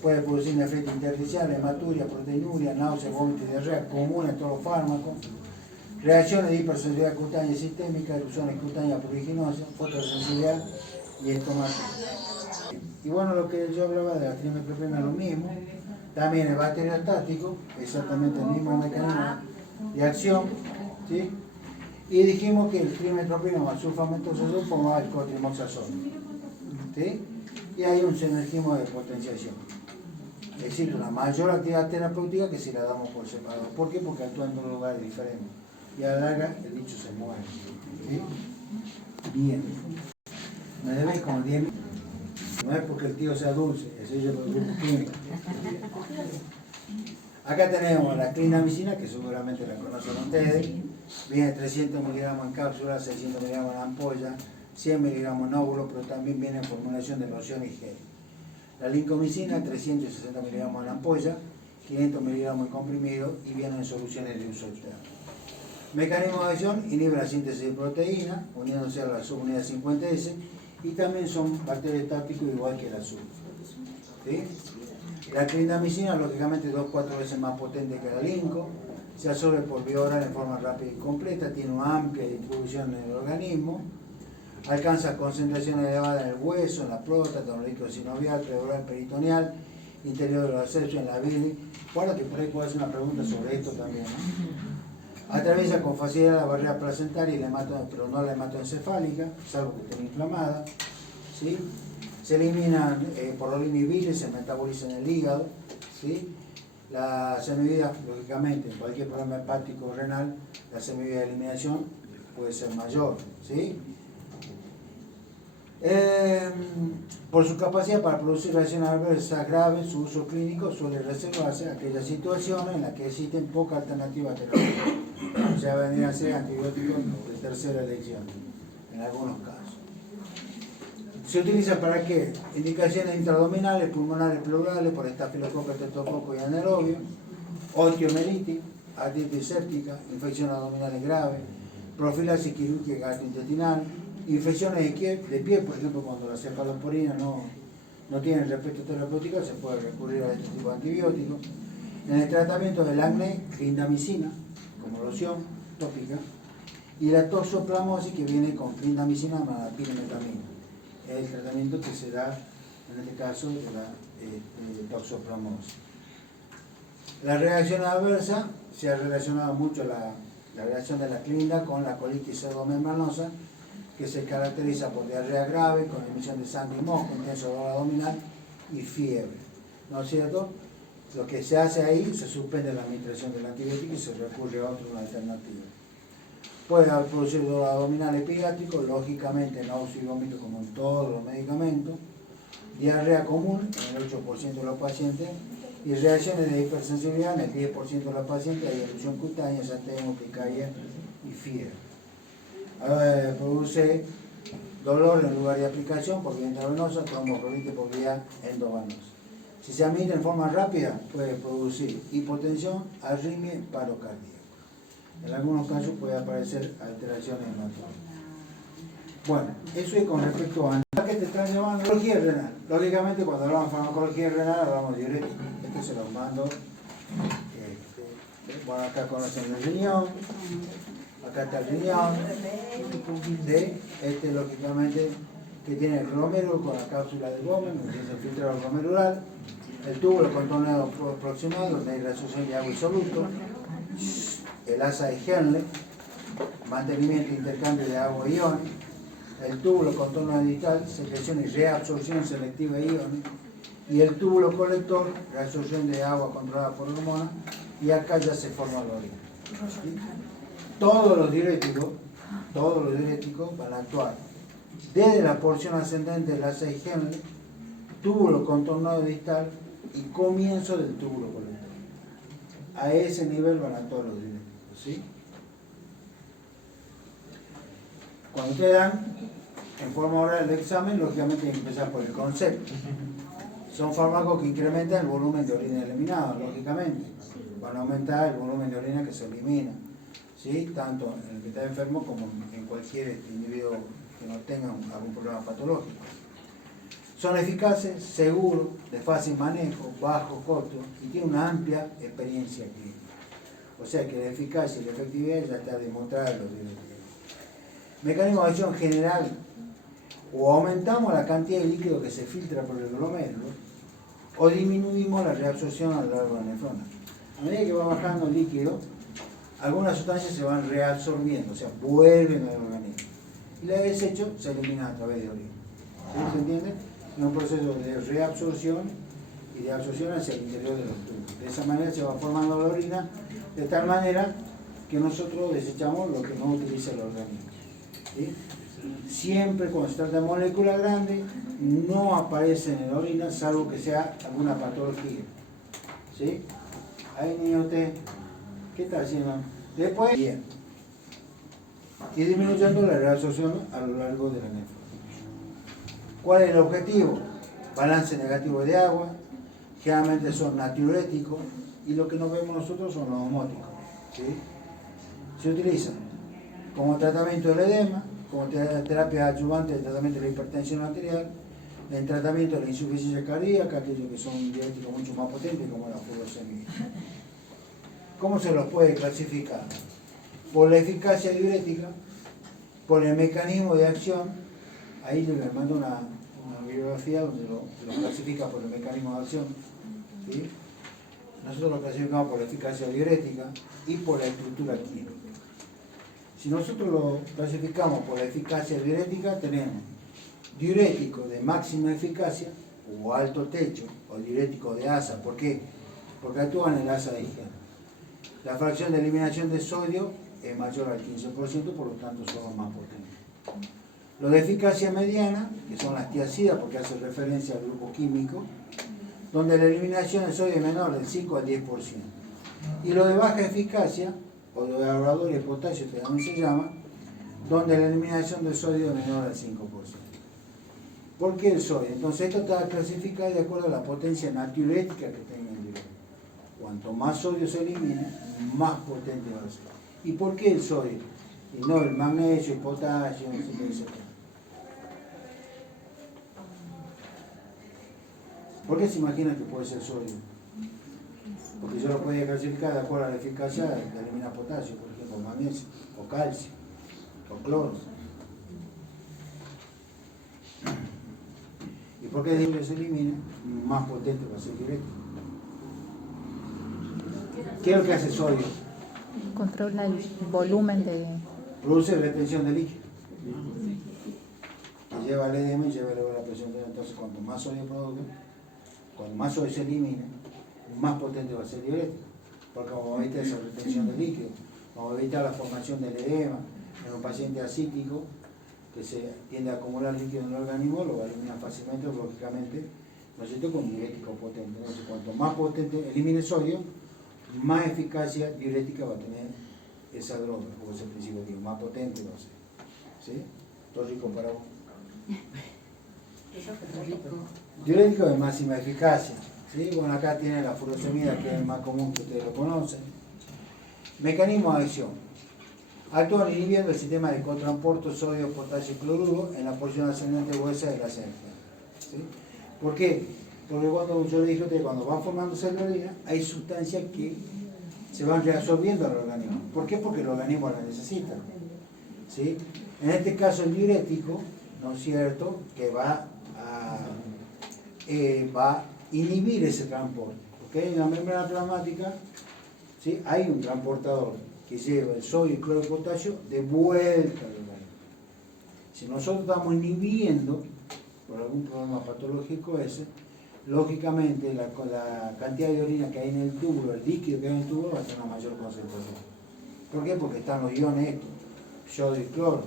puede producir nefritis intersticial, hematuria, proteinuria, náuseas, vómitos y diarrea, común en todos los fármacos, reacciones de hipersensibilidad cutánea y sistémica, erupciones cutáneas pruriginosas, fotosensibilidad y estomato. Y bueno, lo que yo hablaba de la trimetoprimida es lo mismo, también el bacteriostático, exactamente el mismo mecanismo de acción, ¿sí? Y dijimos que el trimetoprimida más sulfametosazol formaba el cotrimoxazol, ¿sí? Y hay un sinergismo de potenciación. Existe una mayor actividad terapéutica que si la damos por separado. ¿Por qué? Porque actúa en 2 lugares diferentes. Y a la larga el bicho se muere. ¿Sí? Bien. ¿Me debéis como 10 minutos? No es porque el tío sea dulce, es ello por el grupo químico. Acá tenemos la clindamicina, que seguramente la conocen ustedes. Viene 300 miligramos en cápsula, 600 miligramos en ampolla, 100 miligramos en óvulo, pero también viene en formulación de loción y gel. La lincomicina, 360 miligramos en ampolla, 500 miligramos en comprimido y viene en soluciones de uso externo. Mecanismo de acción: inhibe la síntesis de proteína, uniéndose a la subunidad 50S, y también son bacteriostáticos igual que el azul. ¿Sí? La clindamicina, lógicamente, 2-4 veces más potente que la linco, se absorbe por vía oral en forma rápida y completa, tiene una amplia distribución en el organismo, alcanza concentraciones elevadas en el hueso, en la próstata, en el líquido sinovial, preoral, peritoneal, interior de los accesos, en la bilis. Bueno, que por ahí puedo hacer una pregunta sobre esto también, ¿no? Atraviesa con facilidad la barrera placentaria y pero no la hematoencefálica, salvo que esté inflamada, ¿sí? Se eliminan por orina y bilis, se metaboliza en el hígado, ¿sí? La semivida, lógicamente, en cualquier problema hepático o renal, la semivida de eliminación puede ser mayor, ¿sí? Por su capacidad para producir reacciones adversas graves, su uso clínico suele reservarse a aquellas situaciones en las que existen pocas alternativas terapéuticas. O sea, vendrían a ser antibióticos de tercera elección, en algunos casos. Se utiliza para qué? Indicaciones intraabdominales, pulmonares, pleurales, por estafilococo, estreptococo y anaerobio, osteomelitis, artritis séptica, infecciones abdominales graves, profilaxis quirúrgica gastrointestinal, infecciones de pie, por ejemplo, cuando la cefalosporina no tiene respeto terapéutico, se puede recurrir a este tipo de antibióticos. En el tratamiento del acné, clindamicina, como loción tópica, y la toxoplasmosis, que viene con clindamicina, piremetamina. Es el tratamiento que se da, en este caso, de la toxoplasmosis. La reacción adversa se ha relacionado mucho la reacción de la clinda con la colitis pseudomembranosa, que se caracteriza por diarrea grave, con emisión de sangre y moco, intenso dolor abdominal y fiebre. ¿No es cierto? Lo que se hace ahí, se suspende la administración del antibiótico y se recurre a otra alternativa. Puede producir dolor abdominal epigástrico, lógicamente náusea y vómito como en todos los medicamentos, diarrea común en el 8% de los pacientes y reacciones de hipersensibilidad en el 10% de los pacientes, hay erupción cutánea, exantema, urticaria y fiebre. Produce dolor en lugar de aplicación por vía intravenosa, tromboflebitis por vía endovenosa. Si se administra en forma rápida, puede producir hipotensión, arritmia y paro cardíaco. En algunos casos puede aparecer alteraciones hematógicas. Bueno, eso es con respecto a ¿qué te están llamando? Farmacología renal. Lógicamente, cuando hablamos de farmacología renal, hablamos de diuréticos. Esto se los mando. Bueno, acá conocen el riñón. Acá está el riñón. Lógicamente, que tiene el glomérulo con la cápsula de Bowman, que es el filtrado glomerular. El túbulo con tornado aproximado, donde hay reabsorción de agua y soluto. El asa de Henle, mantenimiento e intercambio de agua e iones, el túbulo contorno digital, secreción y reabsorción selectiva de iones, y el túbulo colector, reabsorción de agua controlada por hormonas, y acá ya se forma la orina. ¿Sí? Todos los diuréticos van a actuar desde la porción ascendente del asa de Henle, túbulo contorno distal y comienzo del túbulo colector. A ese nivel van a actuar los diuréticos. ¿Sí? Cuando ustedes dan en forma oral el examen, lógicamente hay que empezar por el concepto. Son fármacos que incrementan el volumen de orina eliminado, lógicamente. Van a aumentar el volumen de orina que se elimina, ¿sí? Tanto en el que está enfermo como en cualquier individuo que no tenga algún problema patológico. Son eficaces, seguros, de fácil manejo, bajo costo y tienen una amplia experiencia clínica. O sea que la eficacia y la efectividad ya está demostrada en los diuréticos. Mecanismo de acción general: o aumentamos la cantidad de líquido que se filtra por el glomérulo, o disminuimos la reabsorción a lo largo de la nefrona. A medida que va bajando el líquido, algunas sustancias se van reabsorbiendo, o sea, vuelven al organismo. Y la de desecho se elimina a través de orina. ¿Sí? ¿Se entiende? Es un proceso de reabsorción y de absorción hacia el interior de los tubos. De esa manera se va formando la orina, de tal manera que nosotros desechamos lo que no utiliza el organismo. ¿Sí? siempre cuando se trata de molécula grande, no aparece en la orina, salvo que sea alguna patología. ¿Sí? Ahí niño usted, ¿qué está haciendo? Después, bien. Y disminuyendo la reabsorción a lo largo de la nefrona. ¿Cuál es el objetivo? Balance negativo de agua, generalmente son natriuréticos, y lo que nos vemos nosotros son los osmóticos. ¿Sí? Se utilizan como tratamiento del edema, como terapia adyuvante del tratamiento de la hipertensión arterial, en tratamiento de la insuficiencia cardíaca, aquellos que son diuréticos mucho más potentes, como la furosemida. ¿Cómo se los puede clasificar? Por la eficacia diurética, por el mecanismo de acción. Ahí les mando una bibliografía donde lo clasifica por el mecanismo de acción. ¿Sí? Nosotros lo clasificamos por la eficacia diurética y por la estructura química. Si nosotros lo clasificamos por la eficacia diurética, tenemos diurético de máxima eficacia o alto techo, o diurético de asa. ¿Por qué? Porque actúan en el asa de higiene. La fracción de eliminación de sodio es mayor al 15%, por lo tanto son los más potentes. Los de eficacia mediana, que son las tiacidas, porque hace referencia al grupo químico, donde la eliminación de sodio es menor del 5 al 10%. Y los de baja eficacia, o de evaluadores de potasio, que también se llama, donde la eliminación de sodio es menor al 5%. ¿Por qué el sodio? Entonces esto está clasificado de acuerdo a la potencia natriurética que tenga el diurético. Cuanto más sodio se elimine, más potente va a ser. ¿Y por qué el sodio? Y no el magnesio, el potasio, etc. ¿Por qué se imagina que puede ser sodio? Porque yo lo podía clasificar de acuerdo a la eficacia de eliminar potasio, por ejemplo, magnesio, o calcio, o cloro. ¿Y por qué el se elimina? Más potente va a ser diurético. ¿Qué es lo que hace el sodio? Controla el volumen de... Produce retención de líquido. Y lleva al edema y lleva luego la presión. Entonces, cuanto más sodio produce, cuanto más sodio se elimine, más potente va a ser diurético. Porque vamos a evitar esa retención de líquido, vamos a evitar la formación del edema. En un paciente asítico que se tiende a acumular líquido en el organismo, lo va a eliminar fácilmente, lógicamente, ¿no es cierto?, con diurético potente. Entonces, cuanto más potente elimine sodio, más eficacia diurética va a tener esa droga, o ese principio, digo, más potente va a ser. ¿Sí? Todo rico para vos. Diurético de máxima eficacia. ¿Sí? Bueno, acá tiene la furosemida, que es el más común, que ustedes lo conocen. Mecanismo de acción. Actúan inhibiendo el sistema de cotransporte sodio, potasio y cloruro en la porción ascendente gruesa de la célula. ¿Sí? ¿Por qué? Porque cuando yo le dije a ustedes, cuando van formando célula, hay sustancias que se van reabsorbiendo al organismo. ¿Por qué? Porque el organismo las necesita. ¿Sí? En este caso el diurético, ¿no es cierto?, que va a inhibir ese transporte. ¿Okay? En la membrana plasmática, ¿sí?, hay un transportador que lleva el sodio, el cloro y potasio de vuelta al organismo. Si nosotros estamos inhibiendo por algún problema patológico ese, lógicamente la cantidad de orina que hay en el túbulo, el líquido que hay en el túbulo, va a tener una mayor concentración. ¿Por qué? Porque están los iones estos, sodio y cloro.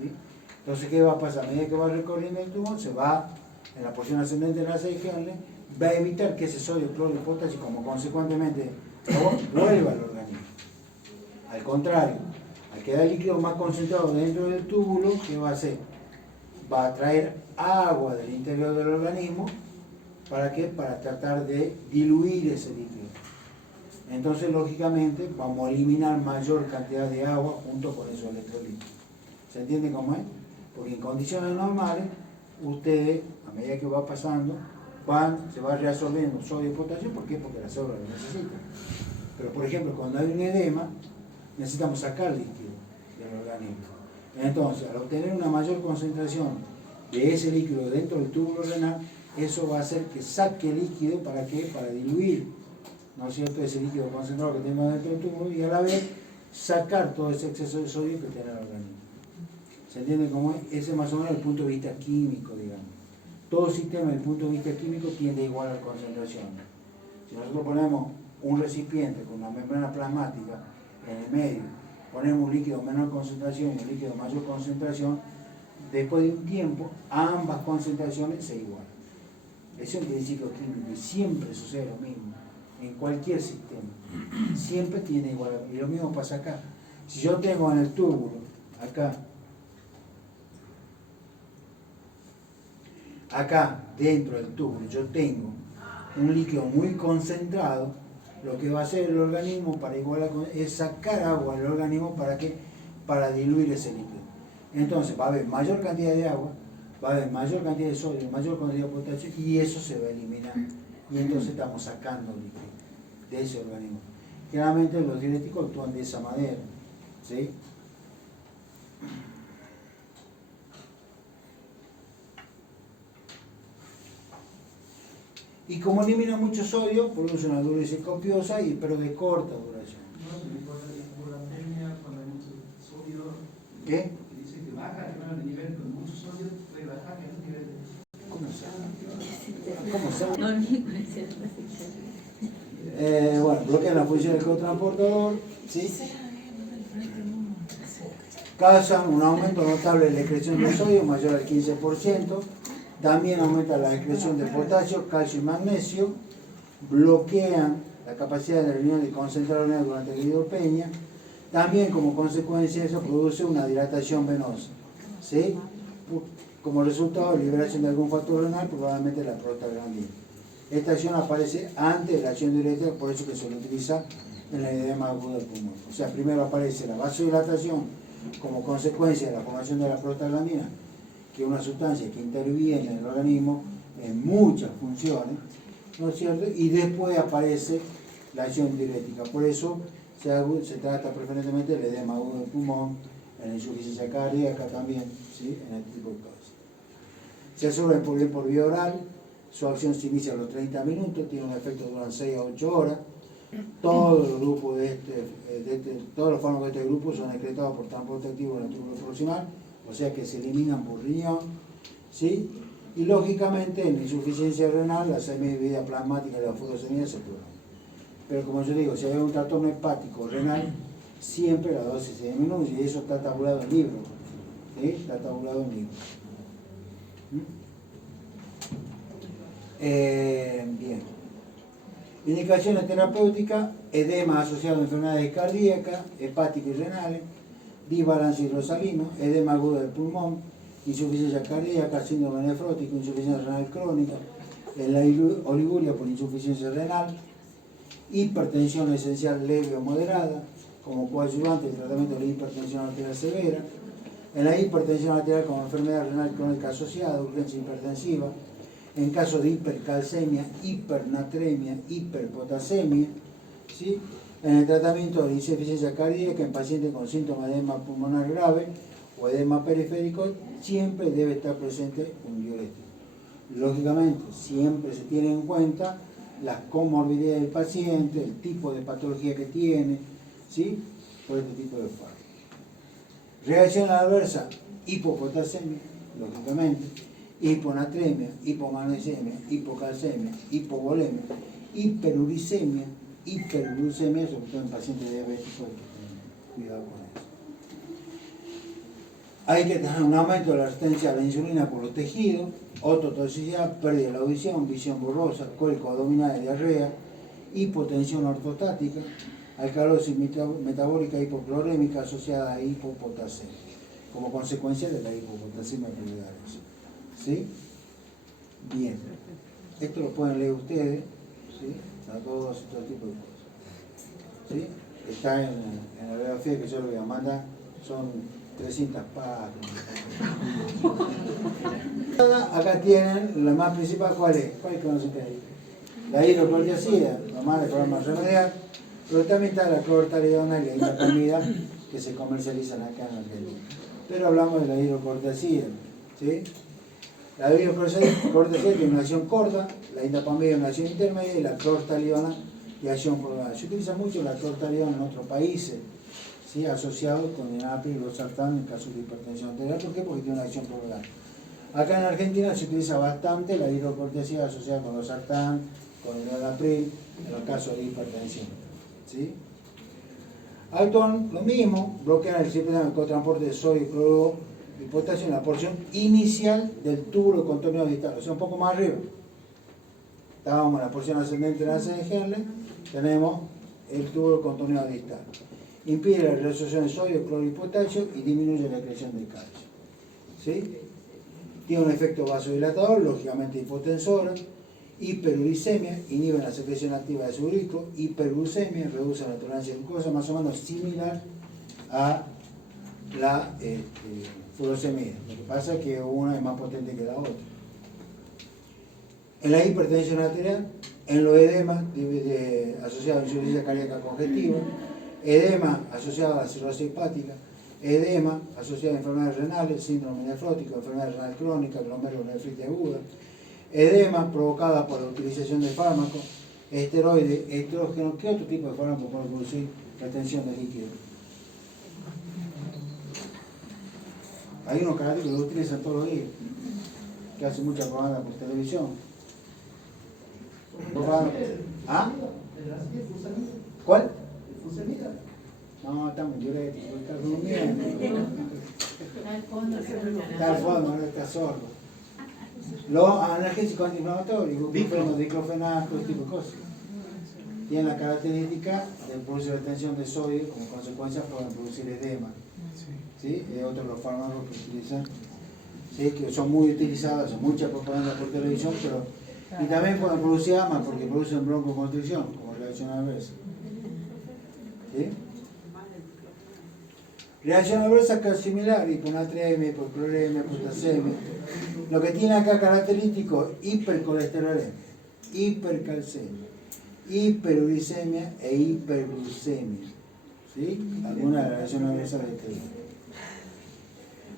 ¿Sí? Entonces, ¿qué va a pasar? A medida que va recorriendo el túbulo, se va en la porción ascendente de la CGL, va a evitar que ese sodio, cloro y potasio, como consecuentemente, vuelva al organismo. Al contrario, al quedar el líquido más concentrado dentro del túbulo, ¿qué va a hacer? Va a traer agua del interior del organismo. ¿Para qué? Para tratar de diluir ese líquido. Entonces, lógicamente, vamos a eliminar mayor cantidad de agua junto con esos electrolitos. ¿Se entiende cómo es? Porque en condiciones normales, ustedes, a medida que va pasando, se va reabsorbiendo sodio y potasio. ¿Por qué? Porque la célula lo necesita. Pero, por ejemplo, cuando hay un edema, necesitamos sacar líquido del organismo. Entonces, al obtener una mayor concentración de ese líquido dentro del túbulo renal, eso va a hacer que saque líquido. ¿Para qué? Para diluir, ¿no es cierto?, ese líquido concentrado que tengo dentro del túbulo, y a la vez sacar todo ese exceso de sodio que tiene el organismo. ¿Se entiende cómo es? Ese es más o menos el punto de vista químico, digamos. Todo sistema desde el punto de vista químico tiende a igualar concentración. Si nosotros ponemos un recipiente con una membrana plasmática en el medio, ponemos un líquido de menor concentración y un líquido de mayor concentración, después de un tiempo, ambas concentraciones se igualan. Es un principio químico y siempre sucede lo mismo, en cualquier sistema. Siempre tiene igualdad. Y lo mismo pasa acá. Si yo tengo en el túbulo, acá dentro del túbulo, yo tengo un líquido muy concentrado, lo que va a hacer el organismo para igualar es sacar agua del organismo para diluir ese líquido. Entonces va a haber mayor cantidad de agua, va a haber mayor cantidad de sodio, mayor cantidad de potasio y eso se va a eliminar. Y entonces estamos sacando líquido de ese organismo. Generalmente los diuréticos actúan de esa manera, ¿sí? Y como elimina mucho sodio, produce una diuresis copiosa, pero de corta duración. ¿Qué? Dice que baja el nivel con mucho sodio, puede bajar el nivel. ¿Cómo sabe? ¿Cómo sabe? No, ni Bueno, bloquea la función del cotransportador, ¿sí? Causan un aumento notable de la excreción de sodio, mayor al 15%. También aumenta la excreción de potasio, calcio y magnesio. Bloquean la capacidad del riñón de concentrar orina durante la hidropenia. También como consecuencia de eso produce una dilatación venosa, ¿sí? Como resultado de liberación de algún factor renal, probablemente la prostaglandina. Esta acción aparece antes de la acción diurética, por eso que se lo utiliza en el edema agudo del pulmón. O sea, primero aparece la vasodilatación como consecuencia de la formación de la prostaglandina, que es una sustancia que interviene en el organismo en muchas funciones, ¿no es cierto? Y después aparece la acción diurética. Por eso se trata preferentemente del edema agudo del pulmón, en la insuficiencia cardíaca también, ¿sí? En este tipo de cosas. Se absorbe por vía oral, su acción se inicia a los 30 minutos, tiene un efecto que dura 6 a 8 horas. Todos los grupos todos los fármacos de este grupo son excretados por transporte activo en el túbulo proximal, o sea que se eliminan por riñón, ¿sí? Y lógicamente en la insuficiencia renal, la semivida plasmática de la furosemida se prolonga. Pero como yo digo, si hay un trastorno hepático renal, siempre la dosis se disminuye y eso está tabulado en libro, ¿sí? Está tabulado en libro. Bien. Indicaciones terapéuticas: edema asociado a enfermedades cardíacas, hepáticas y renales, disbalance hidrosalino, edema agudo del pulmón, insuficiencia cardíaca, síndrome nefrótico, insuficiencia renal crónica, en la oliguria por insuficiencia renal, hipertensión esencial leve o moderada, como coadyuvante del tratamiento de la hipertensión arterial severa, en la hipertensión arterial como enfermedad renal crónica asociada, urgencia hipertensiva, en caso de hipercalcemia, hipernatremia, hiperpotasemia, ¿sí? En el tratamiento de insuficiencia cardíaca en pacientes con síntomas de edema pulmonar grave o edema periférico, siempre debe estar presente un diurético. Lógicamente, siempre se tiene en cuenta las comorbilidades del paciente, el tipo de patología que tiene, ¿sí? Por este tipo de fármacos. Reacción adversa: hipopotasemia, lógicamente, hiponatremia, hipomagnesemia, hipocalcemia, hipovolemia, hiperuricemia, hiperglucemia, sobre todo en pacientes diabéticos, cuidado con eso. Hay que tener un aumento de la resistencia a la insulina por los tejidos, ototoxicidad, pérdida de la audición, visión borrosa, cólicos abdominales, diarrea, hipotensión ortostática, alcalosis metabólica hipoclorémica asociada a hipopotasemia, como consecuencia de la hipopotasemia pulmonar. ¿Sí? Bien. Esto lo pueden leer ustedes, ¿sí? A todos estos tipos de cosas. ¿Sí? Está en la bibliografía que yo les voy a mandar, son 300 páginas. Acá tienen la más principal, ¿cuál es? ¿Cuál es que conocen ustedes? La hidrocortiacida, normal de forma remediar, pero también está la clortalidona y la indapamida que se comercializan acá en Argentina. Pero hablamos de la hidrocortiacida, ¿sí? La hidrocortiacida tiene una acción corta, la indapamida una acción intermedia y la clortalidona de acción prolongada. Se utiliza mucho la clortalidona en otros países, ¿sí? Asociado con el enalapril y losartán en caso de hipertensión arterial. ¿Por qué? Porque tiene una acción prolongada. Acá en Argentina se utiliza bastante la hidrocortiacida asociada con losartán, con el enalapril, en los casos de hipertensión, ¿sí? Actúan lo mismo, bloquean el sistema de cotransporte de sodio y cloruro y potasio en la porción inicial del túbulo de contorno distal, o sea, un poco más arriba. Estábamos en la porción ascendente de la sede de Henle, tenemos el túbulo de contorno distal. Impide la reabsorción de sodio, cloro y potasio y disminuye la excreción del calcio. ¿Sí? Tiene un efecto vasodilatador, lógicamente hipotensor, hiperuricemia, inhibe la secreción activa de subrico, hiperglucemia, reduce la tolerancia de glucosa, más o menos similar a la furosemida. Lo que pasa es que una es más potente que la otra. En la hipertensión arterial, en los edemas asociados a insuficiencia cardíaca congestiva, edema asociado a la cirrosis hepática, edema asociado a enfermedades renales, síndrome nefrótico, enfermedad renal crónica, glomerulonefritis aguda, edema provocada por la utilización de fármacos, esteroides, estrógenos. ¿Qué otro tipo de fármacos puede producir retención de líquido? Hay unos canales que lo utilizan todos los días, que hacen mucha propaganda por televisión. ¿Ah? ¿Cuál? No, estamos diuréticos, está durmiendo. Está al fondo, no está sordo. Los analgésicos antiinflamatorios, ibuprofeno, diclofenac, todo tipo de cosas. Tienen la característica de producir retención de sodio, como consecuencia pueden producir edema. ¿Sí? Es otro de los fármacos que utilizan, ¿sí? Que son muy utilizados, son mucha propaganda por televisión, pero y también pueden producir AMA porque producen broncoconstricción, como reacción adversa. ¿Sí? Reacción adversa que es similar, hiponatremia, hipocloremia, potasemia. Lo que tiene acá característico, hipercolesterolemia, hipercalcemia, hiperuricemia e hiperglucemia. ¿Sí? Alguna de las reacciones adversas de este tipo.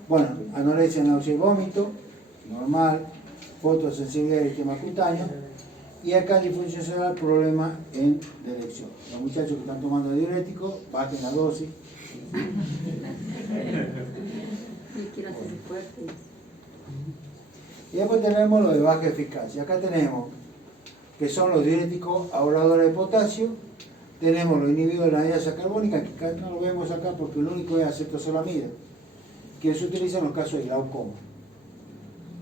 Bueno, anorexia, náusea y vómito, normal, fotosensibilidad del sistema cutáneo, y acá disfunción cerebral, problema en la erección. Los muchachos que están tomando diuréticos, bajen la dosis. Y después tenemos lo de baja eficacia. Acá tenemos que son los diuréticos ahorradores de potasio, tenemos los inhibidores de la anhidrasa carbónica, que no lo vemos acá porque lo único es acetosolamida, que se utiliza en los casos de glaucoma.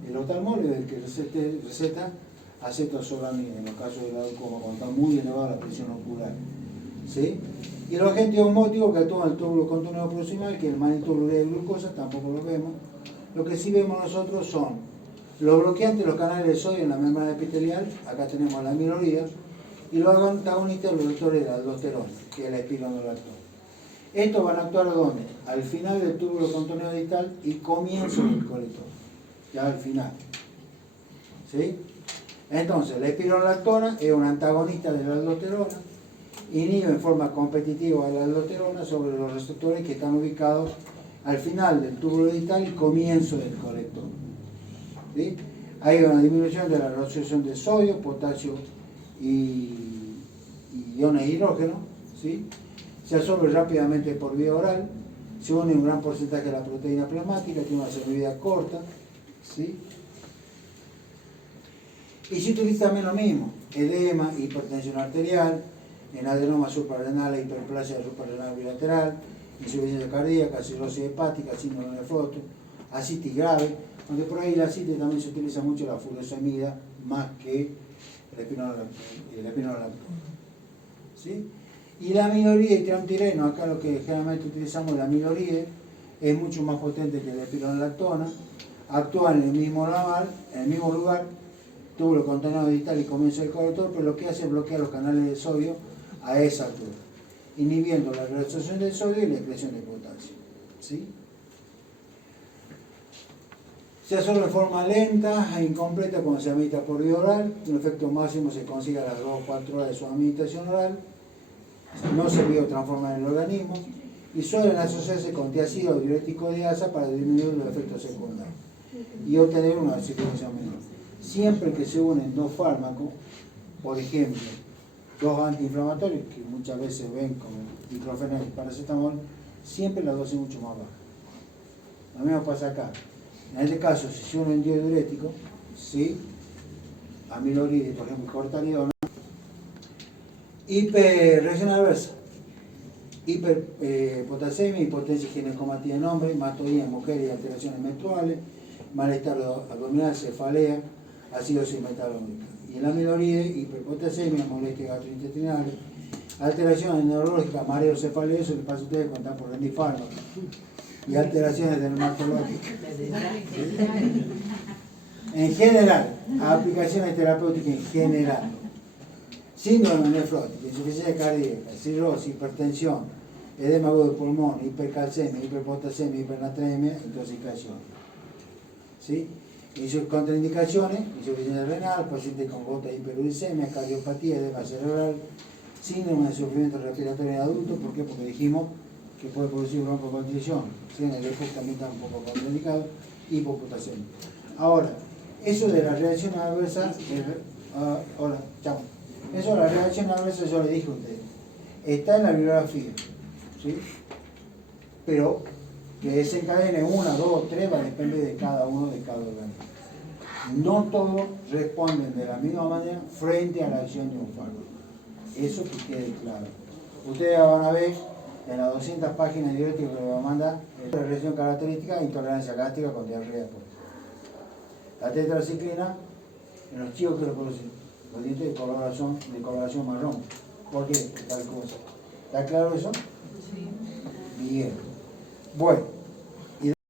El oftalmólogo es el que receta acetosolamida en los casos de glaucoma, cuando está muy elevada la presión ocular. ¿Sí? Y los agentes osmóticos que actúan en el túbulo contorno proximal, que es el manitol de glucosa, tampoco lo vemos. Lo que sí vemos nosotros son los bloqueantes de los canales de sodio en la membrana epitelial, acá tenemos la amilorida, y los antagonistas, los vectores de la aldosterona, que es la espironolactona. Estos van a actuar ¿dónde? Al final del túbulo contorno distal y comienzo del colector, ya al final. ¿Sí? Entonces, la espironolactona es un antagonista de la aldosterona, inhibe en forma competitiva a la aldosterona sobre los receptores que están ubicados al final del túbulo distal y comienzo del colector. ¿Sí? Hay una disminución de la reabsorción de sodio, potasio y iones de hidrógeno. ¿Sí? Se absorbe rápidamente por vía oral, se une un gran porcentaje de la proteína plasmática, tiene una solubilidad corta. ¿Sí? Y se utiliza también lo mismo, edema, hipertensión arterial, en adenoma suprarrenal, hiperplasia suprarrenal bilateral, insuficiencia cardíaca, cirrosis hepática, síndrome nefrótico, ascitis grave, aunque por ahí la ascitis también se utiliza mucho la furosemida más que el espironolactona. ¿Sí? Y la amiloride y triamtireno, acá lo que generalmente utilizamos, la amiloride, es mucho más potente que la espironolactona, actúa en el mismo lugar, túbulo contorno distal y comienzo del colector, pero lo que hace es bloquear los canales de sodio a esa altura, inhibiendo la reabsorción del sodio y la excreción de potasio. ¿Sí? Se absorbe en forma lenta e incompleta cuando se administra por vía oral. Un efecto máximo se consigue a las 2 o 4 horas de su administración oral. No se biotransforma en el organismo y suelen asociarse con tiazida o diurético de asa para disminuir los efectos secundarios y obtener una circulación menor. Siempre que se unen dos fármacos, por ejemplo, dos antiinflamatorios, que muchas veces ven como diclofenac y paracetamol, siempre la dosis es mucho más baja. Lo mismo pasa acá. En este caso, si se unen diuréticos, ¿sí? Amiloride, por ejemplo, cortalidona, hiperreacción adversa, hiperpotasemia, hipotencia ginecomatía en hombres, hematoía en mujeres y alteraciones menstruales, malestar abdominal, cefalea, acidosis metabólica. Y en la minoría, hiperpotasemia, molestias gastrointestinales, alteraciones neurológicas, mareo, cefalea, eso que pasa a ustedes cuando están por rendir fármacos, y alteraciones dermatológicas. En general, aplicaciones terapéuticas en general. Síndrome nefrótico, insuficiencia cardíaca, cirrosis, hipertensión, edema agudo de pulmón, hipercalcemia, hiperpotasemia, hipernatremia, intoxicación. ¿Sí? Y sus contraindicaciones: insuficiencia renal, paciente con gota de hiperuricemia, cardiopatía, edema cerebral, síndrome de sufrimiento respiratorio en adultos. ¿Por qué? Porque dijimos que puede producir broncoconstricción. ¿Sí? En el EPOC también está un poco contraindicado. Hipopotasemia. Ahora, eso de las reacciones adversas, eso de las reacciones adversas yo le dije a ustedes, está en la bibliografía, ¿sí? Pero que desencadene 1, 2, 3 va a depender de cada uno de cada organismo. No todos responden de la misma manera frente a la acción de un fármaco. Eso que quede claro. Ustedes van a ver en las 200 páginas de diurético que les va a mandar la reacción característica, intolerancia gástrica con diarrea. La tetraciclina, en los chicos que lo producen, los dientes de coloración marrón. ¿Por qué? Tal cosa. ¿Está claro eso? Sí. Bien. Bueno.